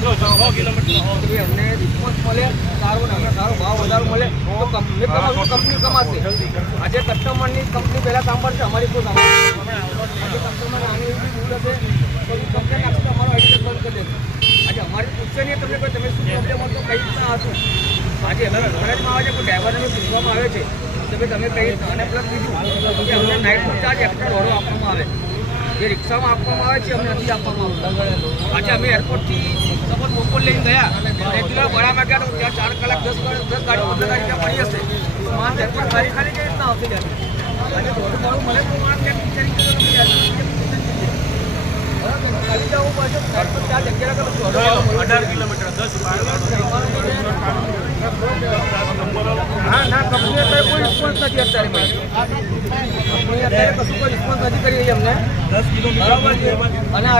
અમને રિસ્પોન્સ મળે સારો ને અમને સારો ભાવ વધારો મળે તો કંપની કમાશે. આજે કસ્ટમરની કંપની પહેલાં સાંભળશે, અમારી કોઈ સાંભળશે. આજે કસ્ટમર આની એવી ભૂલ હશે તો કમ્પ્લેન આપશે તો અમારો આઈડી બંધ કરી દેશે. આજે અમારી પૂછશે નહીં તમને કોઈ તમે શું પ્રોબ્લેમ હોય તો કઈ રીતના હશે. આજે અમે ફરજમાં આવે છે કોઈ ડ્રાઈવરને પૂછવામાં આવે છે તો ભાઈ તમે કઈ રીતના અને પ્લસ બીજું કે અમને નાઇટનો ચાર્જ એક્સ્ટ્રા દોડો આપવામાં આવે જે રિક્ષામાં આપવામાં આવે છે અમને નથી આપવામાં આવતા. આજે અમે એરપોર્ટથી સપોઝ બપોર લઈને ગયા રેગ્યુલર ભાડામાં ગયા તો ત્યાં 4 કલાક 10 ગાડી 15 ગાડી ત્યાં પડી હશે તો માણસ એરપોર્ટ ખાલી ખાલી કઈ રીતના આવશે ત્યારે આજે દોડું ભાડું મળે તો માણસ ત્યાં વિચારી ખાલી જવું પડશે. એરપોર્ટ ચાર્જ 11 કિલોમીટર 10 ના કંપની અત્યારે કોઈ રિસ્પોન્સ નથી. અત્યારે કંપની અત્યારે કશું કોઈ રિસ્પોન્સ નથી કરી રહી અમને બરાબર છે. અને આજે